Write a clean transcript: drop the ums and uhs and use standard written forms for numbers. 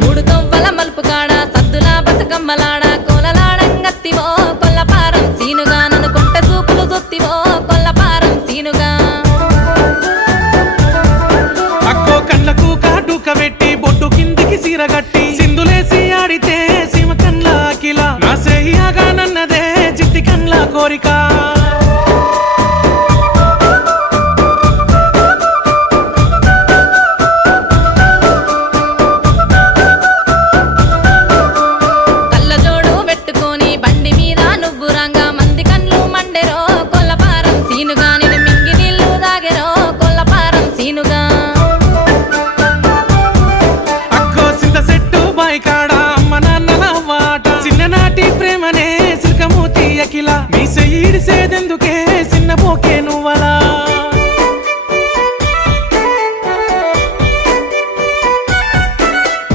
మూడు తొవ్వల మలుపు కాడ సద్దుల బతుకమ్మలాడ కోలలాడంగత్తివో కొల్లపారం సీనుగా నన్ను కొంట చూపులు సొత్తివో కొల్లపారం సీనుగా అక్కో కళ్ళకు కాటుక పెట్టి బొట్టు కిందికి సీరగట్టి సింధులేసి ఆడితే సీమ కన్ల అఖిల నా సేయగా నన్నదే చిట్టి కన్ల కోరిక కళ్ళజోడు పెట్టుకొని బండి మీద నువ్వు రంగా మంది కన్లు మండెరో కొల్లపారం సీనుగా నేను మింగి నీళ్లు దాగెరో కొల్లపారం సీనుగా అక్కో సింత సెట్టు బాయి కాడ అమ్మ నాన్నల వాట చిన్ననాటి ప్రేమనే సిల్కమూతి అఖిల మీ సెయ్యిడిసేదెందుకే చిన్న పోకే